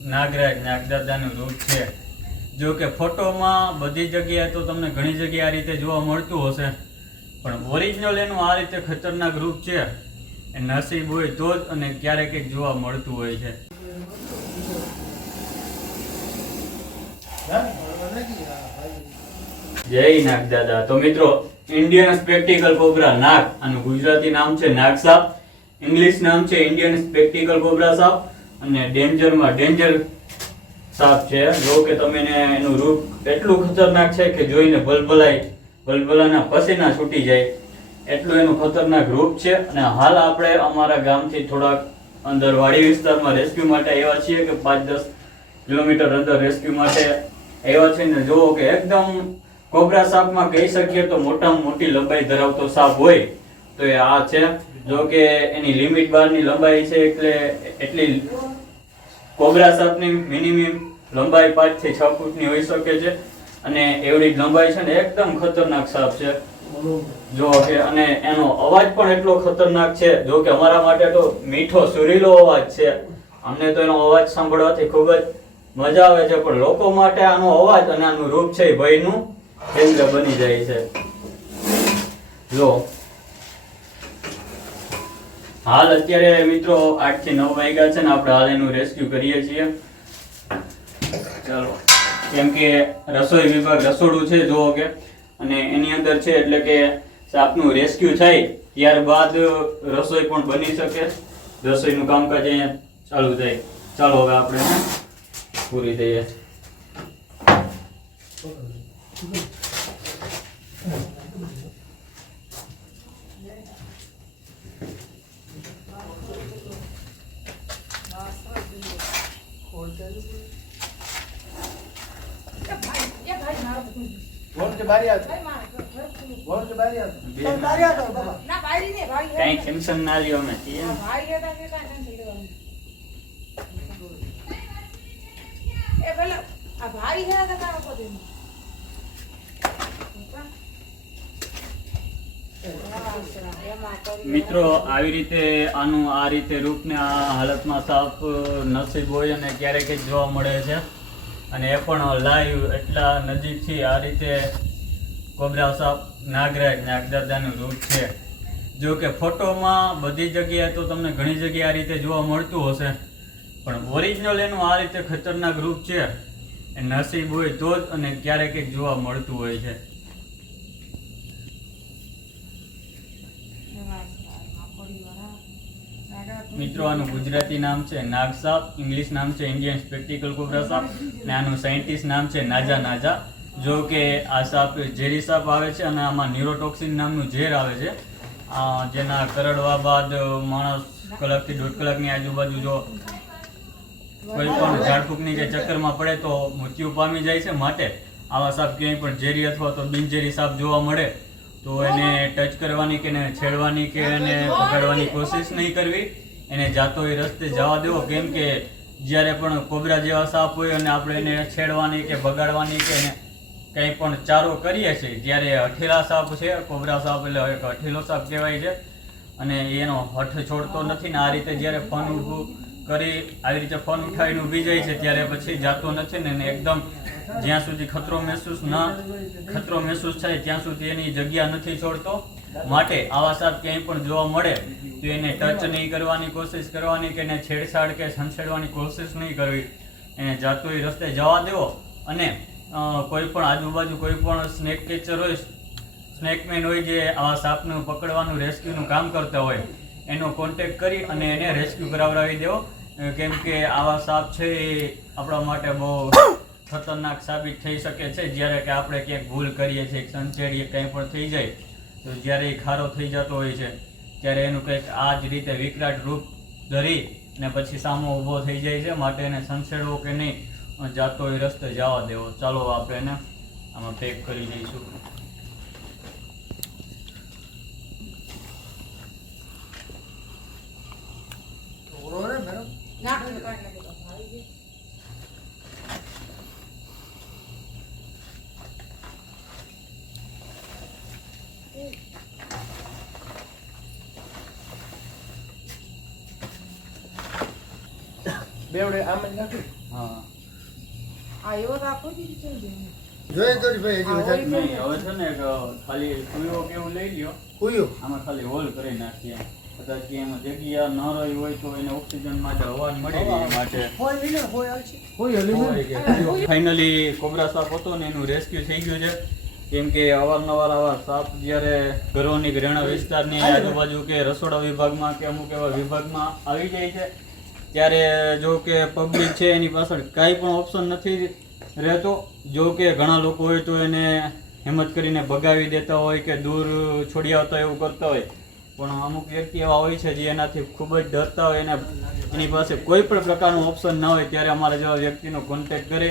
નાગરાજ નાગદાદાનું રૂપ છે। જો કે ફોટોમાં બધી જગ્યાએ તો તમને ઘણી જગ્યાએ આ રીતે જોવા મળતું હશે, પણ ઓરિજિનલ એનું આ રીતે ખતરનાક રૂપ છે એ નસીબ હોય તો જ અને ક્યારેક જોવા મળતું હોય છે। જય નાગદાદા। તો મિત્રો, ઇન્ડિયન સ્પેક્ટિકલ કોબ્રા નાગ, આનું ગુજરાતી નામ છે નાગસાપ, ઇંગ્લિશ નામ છે ઇન્ડિયન સ્પેક્ટિકલ કોબ્રા સાપ અને ડેન્જરમાં ડેન્જર સાપ છે। જો કે તમે એનું રૂપ એટલું ખતરનાક છે કે જોઈને ભલભલાના પસીના છૂટી જાય એટલું એનું ખતરનાક રૂપ છે। અને હાલ આપણે અમારા ગામથી થોડાક અંદર વાડી વિસ્તારમાં રેસ્ક્યુ માટે આવ્યા છીએ કે 5-10 કિલોમીટર અંદર રેસ્ક્યુ માટે આવ્યા છે ને જુઓ કે એકદમ કોબ્રા સાપમાં કહી શકીએ તો મોટામાં મોટી લંબાઈ ધરાવતો સાપ હોય તો એ આ છે। જો કે એની લિમિટ બહારની લંબાઈ છે એટલે એટલી કોબ્રા સાપની મિનિમમ લંબાઈ 5 થી 6 ફૂટની હોઈ શકે છે અને એવડી લંબાઈ છે ને એકદમ ખતરનાક સાપ છે। જો કે અને એનો અવાજ પણ એટલો ખતરનાક છે। જો કે અમારા માટે તો મીઠો સુરીલો અવાજ છે, અમને તો એનો અવાજ સાંભળવાથી ખૂબ જ મજા આવે છે, પણ લોકો માટે આનો અવાજ અને આનું રૂપ છે એ ભયનું કેન્દ્ર બની જાય છે। જો હાલ અત્યારે મિત્રો 8 થી 9 વાગ્યા છે ને આપણે હાલ એનું રેસ્ક્યુ કરીએ છીએ। ચાલો, કેમ કે રસોઈ વિભાગ રસોડું છે જુઓ કે, અને એની અંદર છે એટલે કે સાપનું રેસ્ક્યુ થાય ત્યારબાદ રસોઈ પણ બની શકે, રસોઈનું કામકાજ અહીંયા ચાલુ થાય। ચાલો હવે આપણે પૂરી દઈએ। કઈ ટેન્શન ના લ્યો, અમે છીએ। મિત્રો આવી રીતે આનું આ રીતે રૂપને આ હાલતમાં સાપ નસીબ હોય અને ક્યારેક જ જોવા મળે છે, અને એ પણ લાઈવ એટલા નજીકથી આ રીતે કોબ્રા સાપ નાગરાજ નાગદાદાનું રૂપ છે। જો કે ફોટોમાં બધી જગ્યાએ તો તમને ઘણી જગ્યાએ આ રીતે જોવા મળતું હશે, પણ ઓરિજિનલ એનું આ રીતે ખતરનાક રૂપ છે એ નસીબ હોય તો જ અને ક્યારેક જોવા મળતું હોય છે। મિત્રો આનું ગુજરાતી નામ છે નાગસાપ, ઇંગ્લિશ નામ છે ઇન્ડિયન સ્પેક્ટિકલ કોબ્રા સાપ અને આનું સાયન્ટિસ્ટ નામ છે નાજા। જો કે આ સાપ ઝેરી સાપ આવે છે અને આમાં ન્યુરોટોક્સિન નામનું ઝેર આવે છે, જેના કરડવા બાદ માણસ કલાકથી 1.5 કલાકની આજુબાજુ જો કોઈ પણ ઝાડફૂંકની કે ચક્કરમાં પડે તો મૃત્યુ પામી જાય છે। માટે આવા સાપ ક્યાંય પણ ઝેરી અથવા તો બિનઝેરી સાપ જોવા મળે તો એને ટચ કરવાની કે એને છેડવાની કે એને પકડવાની કોશિશ નહીં કરવી, એને જાતો એ રસ્તે જવા દેવો। કેમ કે જ્યારે પણ કોબ્રા જેવા સાપ હોય અને આપણે એને છેડવાની કે બગાડવાની કે એને કંઈ પણ ચારો કરીએ છીએ, જ્યારે હઠીલા સાપ છે, કોબ્રા સાપ એટલે એક હઠીલો સાપ કહેવાય છે અને એનો હઠ છોડતો નથી ને આ રીતે જ્યારે ફન ઊભું કરી આવી રીતે ફન ઉઠાવીને ઊભી જાય છે ત્યારે પછી જાતો નથી ને એકદમ જ્યાં સુધી ખતરો મહેસૂસ થાય ત્યાં સુધી એની જગ્યા નથી છોડતો। માટે આવા સાપ ક્યાંય પણ જોવા મળે તો એને ટચ નહીં કરવાની કોશિશ કરવાની કે એને છેડછાડ કે છંછેડવાની કોશિશ નહીં કરવી, એને જાતો એ રસ્તે જવા દેવો। અને કોઈ પણ આજુબાજુ કોઈ પણ સ્નેક કેચર હોય, સ્નેકમેન હોય જે આવા સાપનું પકડવાનું રેસ્ક્યુનું કામ કરતા હોય એનો કોન્ટેક્ટ કરી અને એને રેસ્ક્યુ કરાવડાવી દેવો। કેમ કે આવા સાપ છે એ આપણા માટે બહુ ખતરનાક સાબિત થઈ શકે છે। જ્યારે કે આપણે ક્યાંક ભૂલ કરીએ છીએ, સંચેડીએ કંઈ પણ થઈ જાય તો જ્યારે એ ખારો થઈ જતો હોય છે ત્યારે એનું કંઈક આ જ રીતે વિકરાટ રૂપ ધરી અને પછી સામો ઊભો થઈ જાય છે। માટે એને સંચેડવો કે નહીં, જાતો એ રસ્તે જવા દેવો। ચાલો આપણે એને આમાં પેક કરી દઈશું। બેવડે આમ જ નાખી। હા આયો રાખો દી છે જોઈએ તો ભાઈ હજી વધારે નહીં હવે છે ને એક ખાલી સુયો કેવું લઈ લ્યો કુયું આમાં ખાલી હોલ કરી નાખીએ કદાચ કે એમાં જગ્યા ન રહી હોય તો એને ઓક્સિજન માટે હવા મળી રહે એ માટે ફાઇનલી કોબરા સાપ હતો ને એનું રેસ્ક્યુ થઈ ગયું છે. કેમ કે અવારનવાર આવા સાપ જ્યારે ઘરોની ગ્રહણ વિસ્તારની આજુબાજુ કે રસોડા વિભાગમાં કે અમુક એવા વિભાગમાં આવી જાય છે ત્યારે જો કે પબ્લિક છે એની પાછળ કાંઈ પણ ઓપ્શન નથી રહેતો. જો કે ઘણા લોકો હોય તો એને હિંમત કરીને ભગાવી દેતા હોય કે દૂર છોડી આવતા એવું કરતા હોય, પણ અમુક વ્યક્તિ એવા હોય છે જે એનાથી ખૂબ જ ડરતા હોય અને એની પાસે કોઈ પણ પ્રકારનું ઓપ્શન ના હોય ત્યારે અમારા જેવા વ્યક્તિનો કોન્ટેક્ટ કરે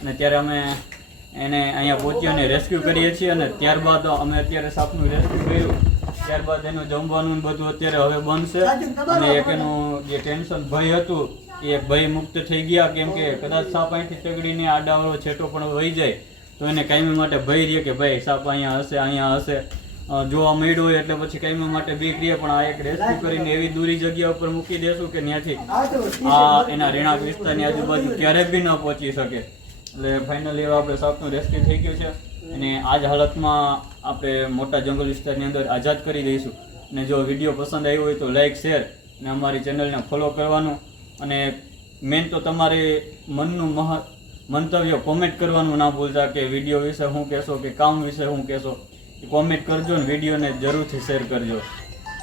અને ત્યારે અમે એને અહીંયા પહોંચી અને રેસ્ક્યુ કરીએ છીએ. અને ત્યારબાદ અમે અત્યારે સાપનું રેસ્ક્યુ કર્યું ત્યારબાદ એનું જમવાનું બધું અત્યારે હવે બંધ છે અને એક એનું જે ટેન્શન ભય હતું એ ભય મુક્ત થઈ ગયા. કેમ કે કદાચ સાપ અહીંથી તગડીને આડાવાળો છેટો પણ વહી જાય તો એને કાયમી માટે ભય રહે કે ભાઈ સાપ અહીંયા હશે જોવા મળ્યું હોય એટલે પછી કાયમી માટે બીક રહે. પણ આ એક રેસ્ક્યુ કરીને એવી દૂરી જગ્યા ઉપર મૂકી દેશું કે ત્યાંથી આ એના રહેણાંક વિસ્તારની આજુબાજુ ક્યારેય બી ન પહોંચી શકે. એટલે ફાઇનલી હવે આપણે સાપનું રેસ્ક્યુ થઈ ગયું છે અને આ જ હાલતમાં આપણે મોટા જંગલ વિસ્તારની અંદર આઝાદ કરી દઈશું. અને જો વિડીયો પસંદ આવ્યો હોય તો લાઇક શેર અને અમારી ચેનલને ફોલો કરવાનું અને મેન તો તમારે મનનું મંતવ્ય કોમેન્ટ કરવાનું ના ભૂલતા કે વિડીયો વિશે શું કહેશો કે કામ વિશે શું કહેશો એ કોમેન્ટ કરજો ને વિડીયોને જરૂરથી શેર કરજો.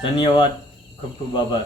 ધન્યવાદ, ખૂબ ખૂબ આભાર.